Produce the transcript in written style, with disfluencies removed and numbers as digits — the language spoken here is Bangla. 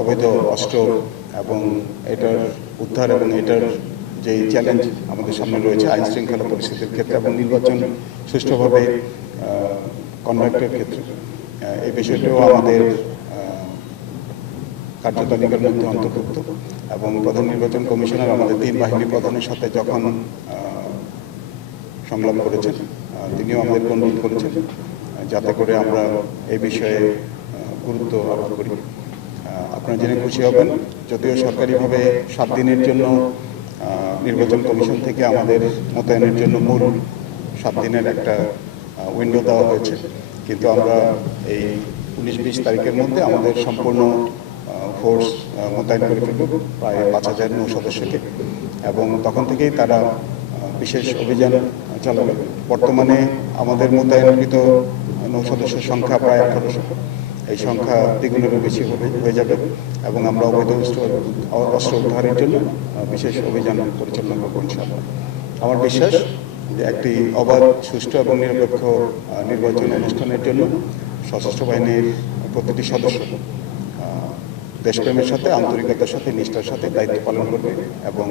অবৈধ অস্ত্র এবং এটার উদ্ধার এবং এটার যে চ্যালেঞ্জ আমাদের সামনে রয়েছে আইন শৃঙ্খলা পরিস্থিতির ক্ষেত্রে এবং নির্বাচন সুষ্ঠুভাবে কন্ডাক্টের ক্ষেত্রে, এই বিষয়টিও আমাদের কার্যতালিকার মধ্যে অন্তর্ভুক্ত। এবং প্রধান নির্বাচন কমিশনার আমাদের 3 বাহিনী প্রধানের সাথে যখন সংলাপ করেছেন, তিনিও আমাদেরকে অনুরোধ করেছেন যাতে করে আমরা এই বিষয়ে গুরুত্ব আরোপ করি। আপনারা জেনে খুশি হবেন, যদিও সরকারিভাবে 7 দিনের জন্য নির্বাচন কমিশন থেকে আমাদের মোতায়েনের জন্য মূল 7 দিনের একটা উইন্ডো দেওয়া হয়েছে, কিন্তু আমরা এই 19-20 তারিখের মধ্যে আমাদের সম্পূর্ণ ফোর্স মোতায়েন করে ফেলব, প্রায় 5000 নৌ সদস্যকে, এবং তখন থেকেই তারা বিশেষ অভিযান চালাবে। বর্তমানে আমাদের মোতায়েনকৃত নৌ সদস্যের সংখ্যা প্রায় 1800। এই সংখ্যা দ্বিগুণেরও বেশি হয়ে যাবে এবং আমরা অবৈধ অস্ত্র উদ্ধারের জন্য বিশেষ অভিযান পরিচালনা করব ইনশাআল্লাহ। আমার বিশ্বাস যে একটি অবাধ, সুষ্ঠু এবং নিরপেক্ষ নির্বাচন অনুষ্ঠানের জন্য সশস্ত্র বাহিনীর প্রতিটি সদস্য দেশপ্রেমের সাথে, আন্তরিকতার সাথে, নিষ্ঠার সাথে দায়িত্ব পালন করবে এবং